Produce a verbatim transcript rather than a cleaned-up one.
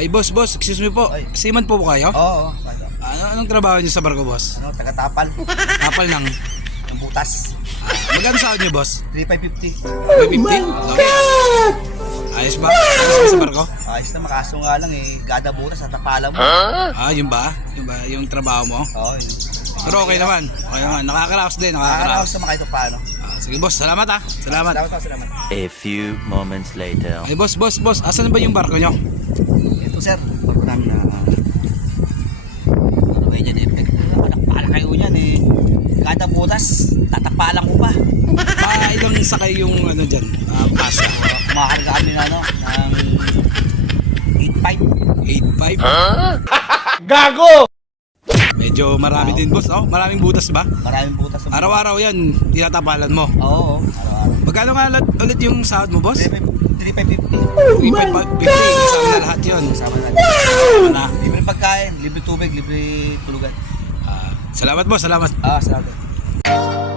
Ay, boss, boss, excuse me po. Ay. Seaman po po kayo? Oo, oo. Ano, Ano, anong trabaho niyo sa barko, boss? ano, taga-tapal. Kapal ng... Ng butas. Ah, magkano sahod niyo, boss? three five fifty. five fifty? Okay. Ayos ba? Ayos ba sa barko? Ayos na, makaso nga lang eh. Gada butas at tapala mo. Ah, yun ba? Yun ba? Yung trabaho mo? Oo, yun. Pero okay naman. Okay naman. Nakakaraos din, Nakakaraos nakakaraos. na makahit paano. Ah, sige, boss. Salamat ah. Salamat. Salamat, salamat. A few moments later. Ay, boss, boss, boss. Asan ba yung barko niyo? Ito sir, bago namin na ano ba yan eh, nakapala kayo yan eh. Kada butas, tatakpalan ko pa. Ah, ilang sakay yung ano dyan? Ah, pasta. Kumakarga kami na ano, ng eight five. eight five? Gago! Medyo marami din, boss. Oh, maraming butas ba? Maraming butas. sa- Araw-araw yan, tinatapalan mo. Oo, oo. Araw-araw. Magkano nga ulit, ulit yung sahod mo, boss? three five fifty. three five fifty. Kasama na lahat yun. Kasama na. Kasama na. Libre pagkain, libre tubig, libre tulugan. Ah, salamat, boss. Salamat. Ah, salamat.